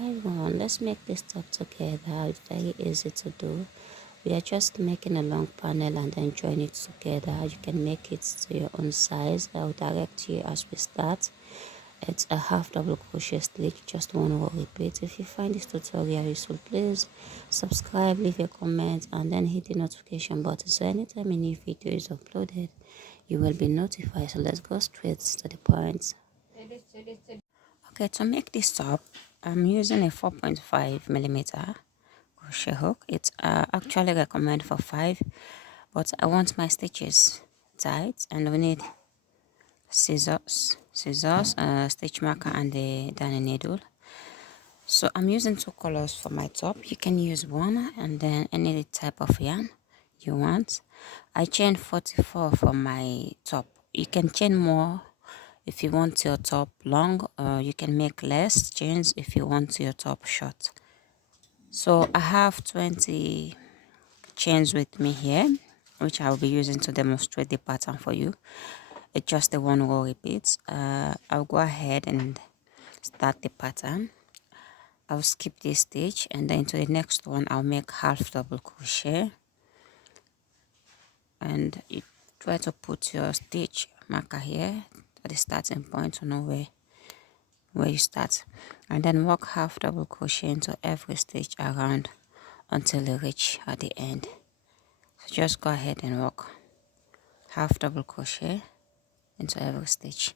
Hi everyone, let's make this top together. It's very easy to do. We are just making a long panel and then join it together. You can make it to your own size. I'll direct you as we start. It's a half double crochet stitch, just one row repeat. If you find this tutorial useful, please subscribe, leave a comment, and then hit the notification button so anytime a new video is uploaded you will be notified. So let's go straight to the point. Okay, to make this top, I'm using a 4.5 millimeter crochet hook. It's actually recommended for 5, but I want my stitches tight, and we need scissors, stitch marker, and the darning needle. So I'm using 2 colors for my top. You can use one and then any type of yarn you want. I chained 44 for my top. You can chain more if you want your top long. You can make less chains if you want your top short. So I have 20 chains with me here, which I'll be using to demonstrate the pattern for you. It's just a one row repeat. I'll go ahead and start the pattern. I'll skip this stitch, and then to the next one I'll make half double crochet, and you try to put your stitch marker here at the starting point to know where you start, and then work half double crochet into every stitch around until you reach at the end. So just go ahead and work half double crochet into every stitch.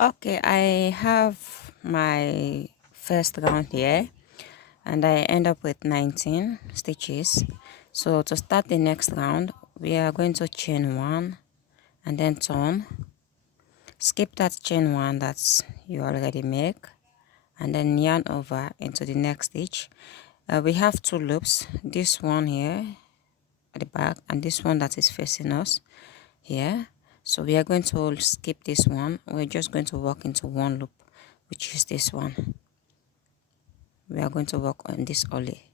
Okay, I have my first round here and I end up with 19 stitches. So to start the next round, we are going to chain 1 and then turn, skip that chain 1 that you already make, and then yarn over into the next stitch. We have 2 loops, this one here at the back and this one that is facing us here. So we are going to skip this one. We're just going to work into one loop, which is this one. We are going to work on this only.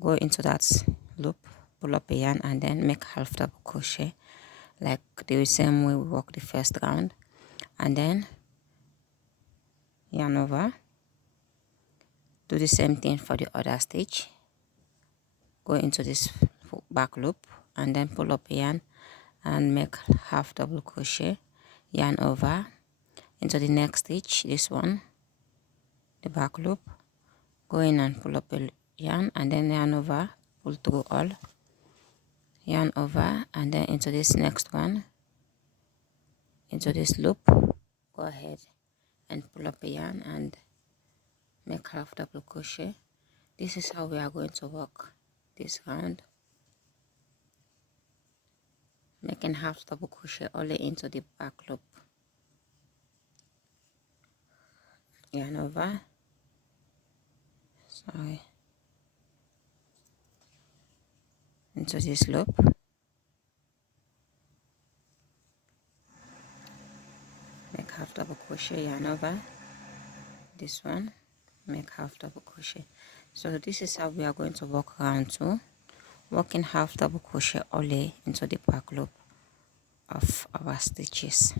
Go into that loop, pull up a yarn, and then make half double crochet like the same way we work the first round, and then yarn over, do the same thing for the other stitch, go into this back loop and then pull up a yarn and make half double crochet, yarn over into the next stitch, this one, the back loop, go in and pull up a yarn and then yarn over, pull through all, yarn over, and then into this next one, into this loop, go ahead and pull up a yarn and make half double crochet. This is how we are going to work this round, making half double crochet only into the back loop, yarn over, sorry, into this loop, make half double crochet, yarn over, this one, make half double crochet. So this is how we are going to work round 2, working half double crochet only into the back loop of our stitches.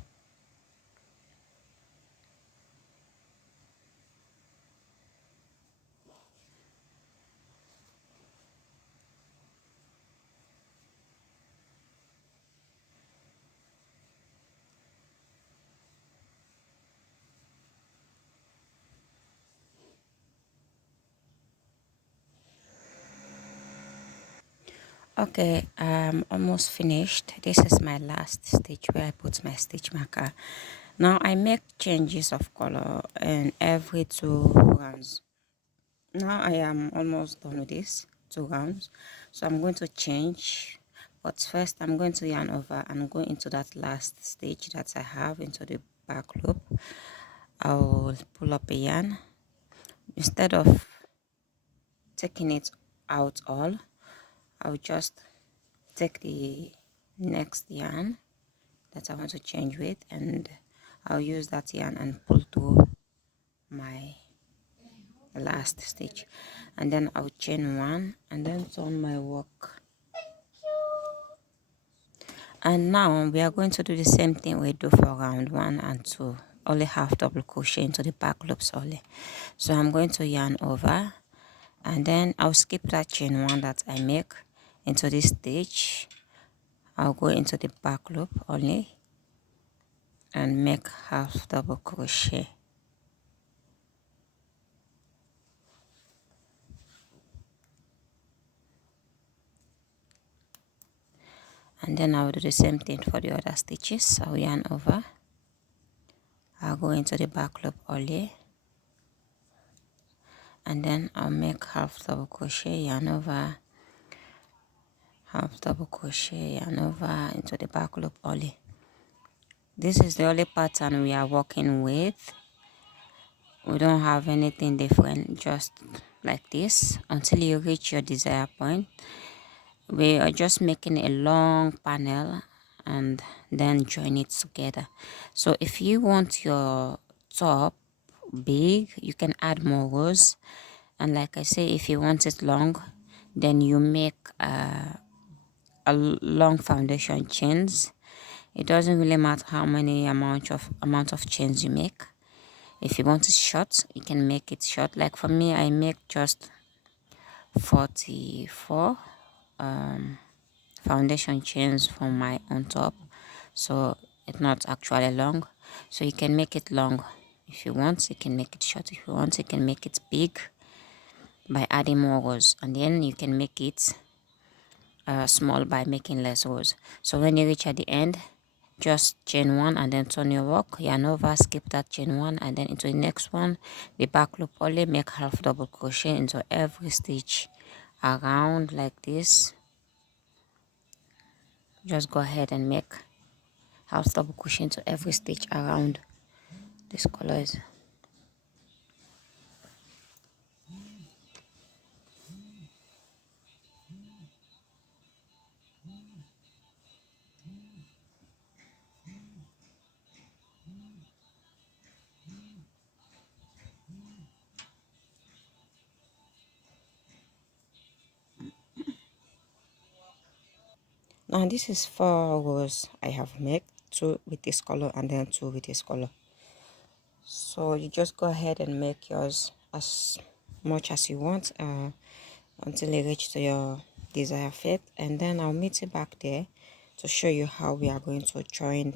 Okay, I'm almost finished. This is my last stitch where I put my stitch marker. Now I make changes of color in every 2 rounds. Now I am almost done with this 2 rounds, so I'm going to change, but first I'm going to yarn over and go into that last stitch that I have into the back loop. I'll pull up a yarn. Instead of taking it out all, I'll just take the next yarn that I want to change with, and I'll use that yarn and pull through my the last stitch, and then I'll chain one and then turn my work. And now we are going to do the same thing we do for round 1 and 2, only half double crochet into the back loops only. So I'm going to yarn over, and then I'll skip that chain 1 that I make into this stitch. I'll go into the back loop only and make half double crochet. And then I'll do the same thing for the other stitches. I'll yarn over, I'll go into the back loop only, and then I'll make half double crochet, yarn over, half double crochet, yarn over into the back loop only. This is the only pattern we are working with. We don't have anything different, just like this until you reach your desired point. We are just making a long panel and then join it together. So if you want your top big, you can add more rows, and like I say, if you want it long, then you make a long foundation chains. It doesn't really matter how many amount of chains you make. If you want it short, you can make it short. Like for me, I make just 44 foundation chains for my on top, so it's not actually long. So you can make it long if you want, you can make it short if you want, you can make it big by adding more rows, and then you can make it small by making less rows. So when you reach at the end, just chain 1 and then turn your work, yarn over, skip that chain 1 and then into the next one, the back loop only, make half double crochet into every stitch around like this. Just go ahead and make half double crochet into every stitch around these colors. Now this is 4 rows I have made, 2 with this color and then 2 with this color. So you just go ahead and make yours as much as you want until you reach to your desired fit, and then I'll meet you back there to show you how we are going to join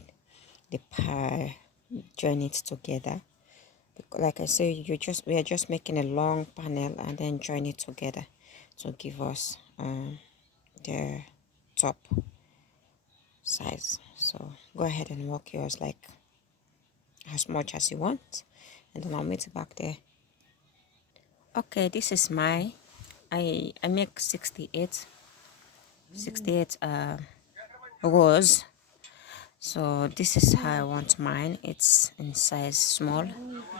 the pie, join it together. Like I say, we are just making a long panel and then join it together to give us the top size. So go ahead and work yours like as much as you want, and then I'll meet you back there. Okay, this is my I make 68 rows. So this is how I want mine. It's in size small,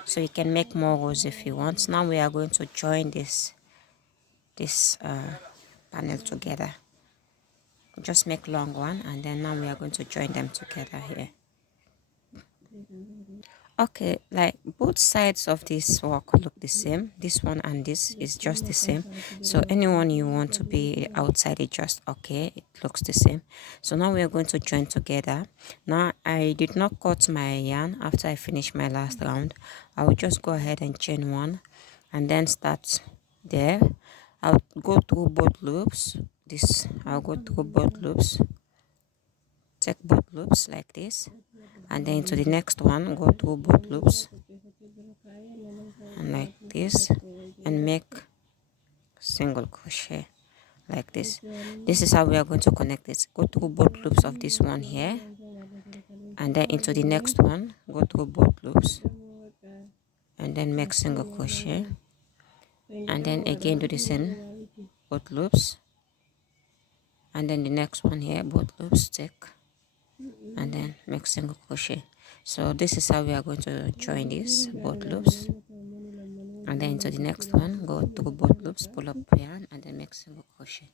so you can make more rows if you want. Now we are going to join this panel together. Just make long one, and then now we are going to join them together here. Okay, like both sides of this work look the same. This one and this is just the same. So anyone you want to be outside it, just okay, it looks the same. So now we are going to join together. Now I did not cut my yarn after I finished my last round. I will just go ahead and chain one and then start there. I'll go through both loops. I'll go through both loops, take both loops like this, and then to the next one, go through both loops and like this, and make single crochet like this. This is how we are going to connect it. Go through both loops of this one here, and then into the next one, go through both loops and then make single crochet, and then again do the same, both loops, and then the next one here, both loops, take and then make single crochet. So this is how we are going to join this, both loops, and then into the next one, go through both loops, pull up yarn and then make single crochet.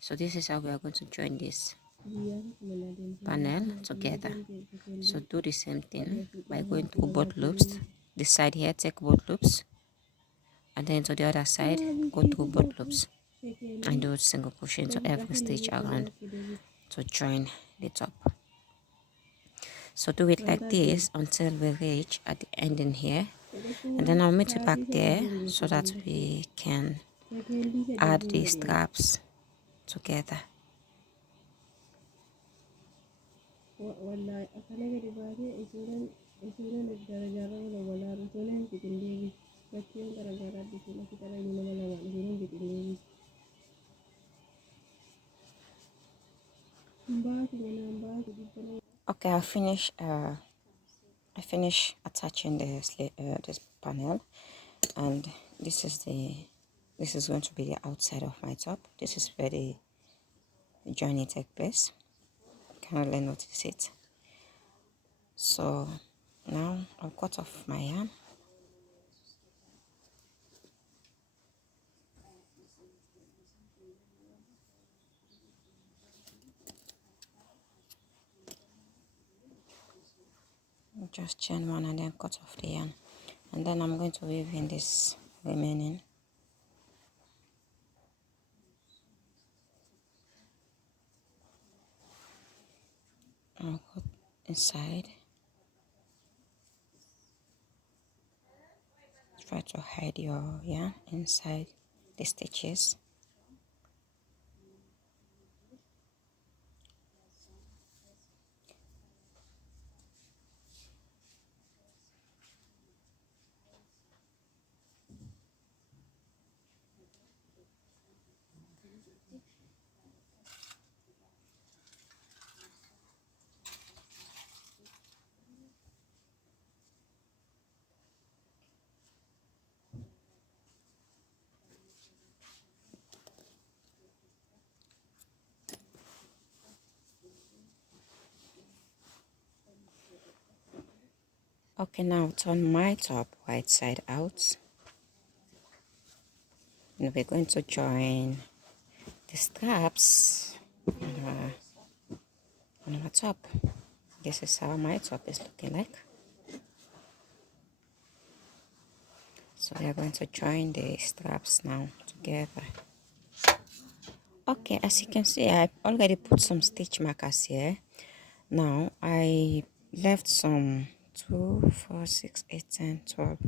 So this is how we are going to join this panel together. So do the same thing by going through both loops. This side here, take both loops, and then to the other side go through both loops and do single crochet into every stitch around to join the top. So do it like this until we reach at the ending here, and then I'll meet you back there so that we can add the straps together. Okay, I finish attaching this panel, and this is going to be the outside of my top. This is where the joining takes place. You can really notice it. So now I'll cut off my yarn. Just chain one and then cut off the yarn, and then I'm going to weave in this remaining. I'll go inside, try to hide your yarn inside the stitches. Okay, now turn my top right side out, and we're going to join the straps on our top. This is how my top is looking like. So we are going to join the straps now together. Okay, as you can see, I already put some stitch markers here. Now I left some 2, 4, 6, 8, 10, 12,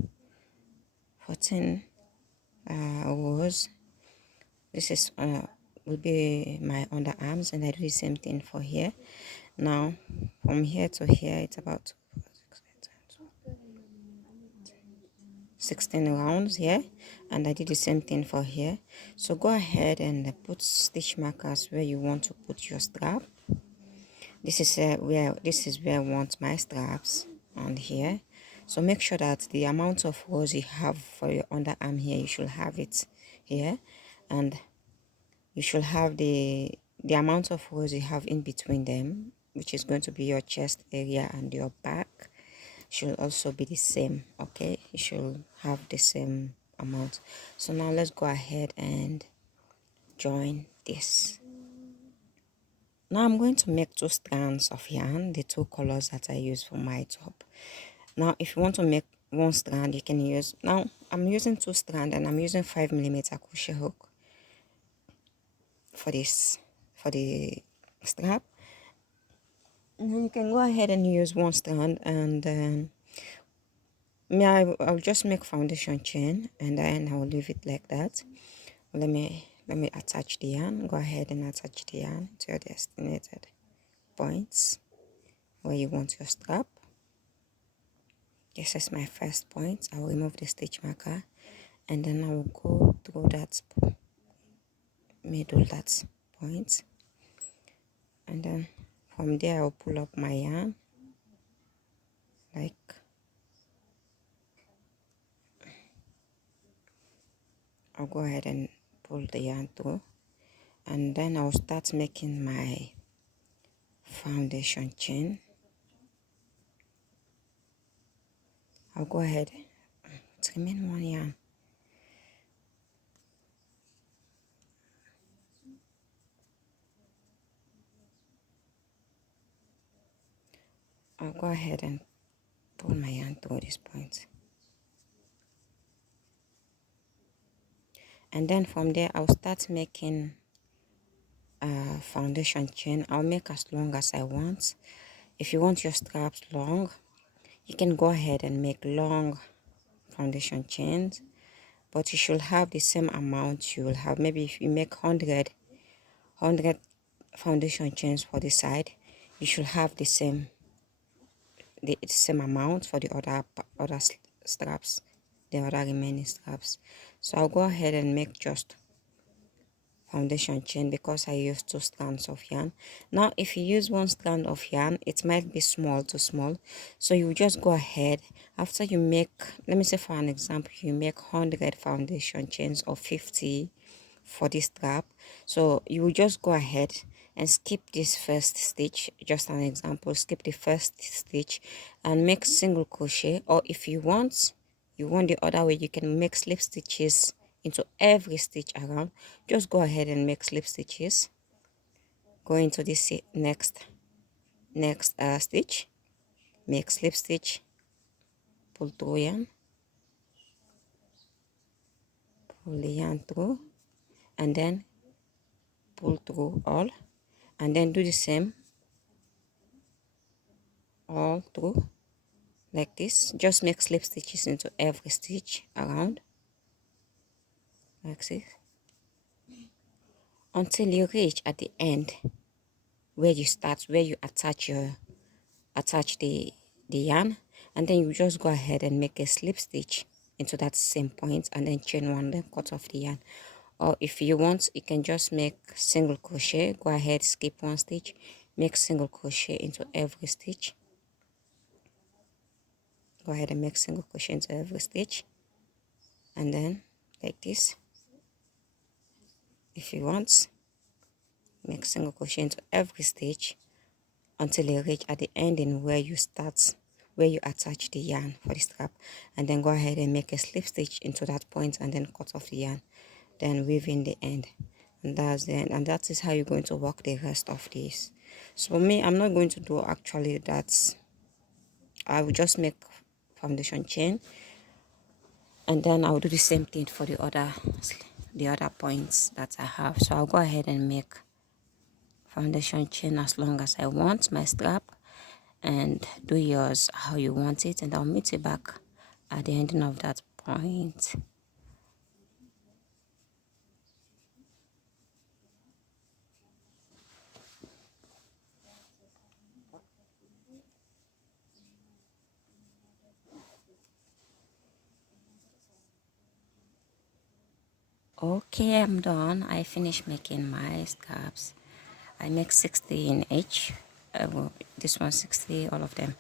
14 rows. This is will be my underarms, and I do the same thing for here. Now from here to here it's about 16 rounds here, and I did the same thing for here. So go ahead and put stitch markers where you want to put your strap. This is where I want my straps on here. So make sure that the amount of rows you have for your underarm here, you should have it here, and you should have the amount of rows you have in between them, which is going to be your chest area, and your back should also be the same. Okay, you should have the same amount. So now let's go ahead and join this. Now I'm going to make 2 strands of yarn, the 2 colors that I use for my top. Now if you want to make 1 strand, you can use, now I'm using 2 strands, and I'm using 5mm crochet hook for this, for the strap. And then you can go ahead and use 1 strand, and I'll just make foundation chain, and then I will leave it like that. Let me attach the yarn. Go ahead and attach the yarn to your designated points where you want your strap. This is my first point. I will remove the stitch marker, and then I will go through that middle, that point, and then from there I'll pull up my yarn like I'll go ahead and pull the yarn through, and then I'll start making my foundation chain. I'll go ahead, it's remain 1 yarn. I'll go ahead and pull my yarn through this point. And then from there I'll start making a foundation chain. I'll make as long as I want. If you want your straps long, you can go ahead and make long foundation chains, but you should have the same amount you will have. Maybe if you make 100 foundation chains for the side, you should have the same amount for the other straps, the other remaining straps. So I'll go ahead and make just foundation chain because I use 2 strands of yarn. Now if you use 1 strand of yarn, it might be too small, so you just go ahead after you make, let me say for an example, you make 100 foundation chains or 50 for this strap. So you will just go ahead and skip this first stitch, just an example, skip the first stitch and make single crochet, or if you want the other way, you can make slip stitches into every stitch around. Just go ahead and make slip stitches, go into this next stitch, make slip stitch, pull through yarn, pull the yarn through, and then pull through all, and then do the same all through like this. Just make slip stitches into every stitch around like this until you reach at the end where you attach the yarn, and then you just go ahead and make a slip stitch into that same point and then chain one, then cut off the yarn. Or if you want, you can just make single crochet, go ahead, skip 1 stitch, make single crochet into every stitch, go ahead and make single crochet into every stitch, and then like this. If you want, make single crochet into every stitch until you reach at the ending where you attach the yarn for the strap, and then go ahead and make a slip stitch into that point and then cut off the yarn, then weave in the end, and that's the end. And that is how you're going to work the rest of this. So for me, I'm not going to do actually that. I will just make foundation chain, and then I'll do the same thing for the other points that I have. So I'll go ahead and make foundation chain as long as I want my strap, and do yours how you want it, and I'll meet you back at the ending of that point. Okay, I'm done. I finished making my straps. I make 60 in each. Well, this one 60, all of them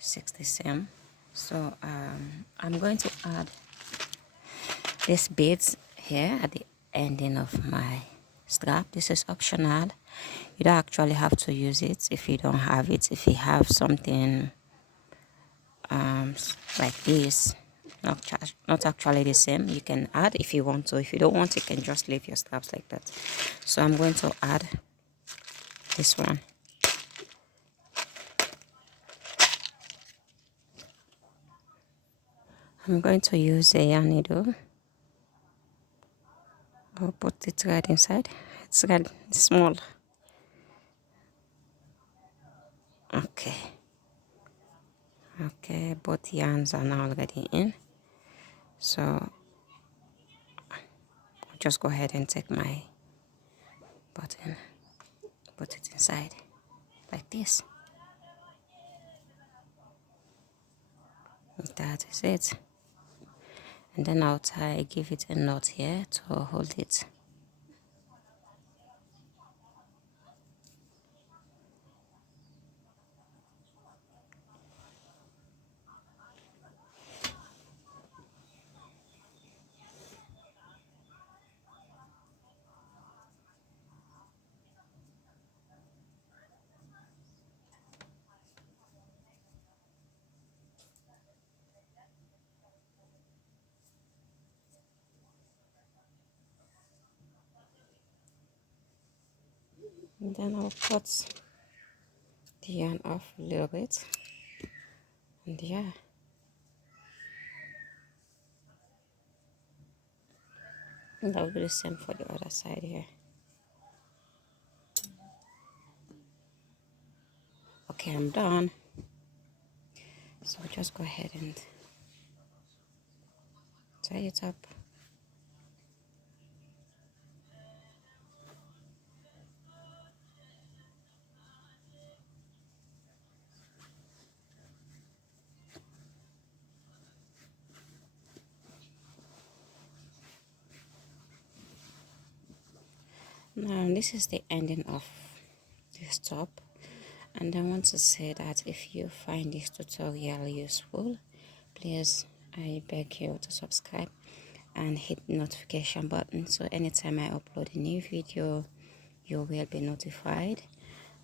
60 same. So I'm going to add these beads here at the ending of my strap. This is optional. You don't actually have to use it if you don't have it. If you have something like this, not actually the same, you can add if you want to. If you don't want, you can just leave your straps like that. So I'm going to add this one. I'm going to use a yarn needle. I'll put the thread inside. It's red, small. Okay, both yarns are now already in. So I'll just go ahead and take my button, put it inside like this. That is it. And then I'll give it a knot here to hold it. And then I'll cut the yarn off a little bit, and yeah, And I'll do the same for the other side here. Okay, I'm done. So just go ahead and tie it up. Now this is the ending of this top, and I want to say that if you find this tutorial useful, please, I beg you to subscribe and hit the notification button so anytime I upload a new video you will be notified.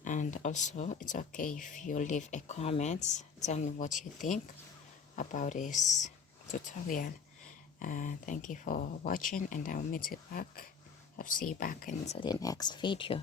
And also it's okay if you leave a comment, tell me what you think about this tutorial. Thank you for watching, and I'll meet you back. I'll see you back into the next video.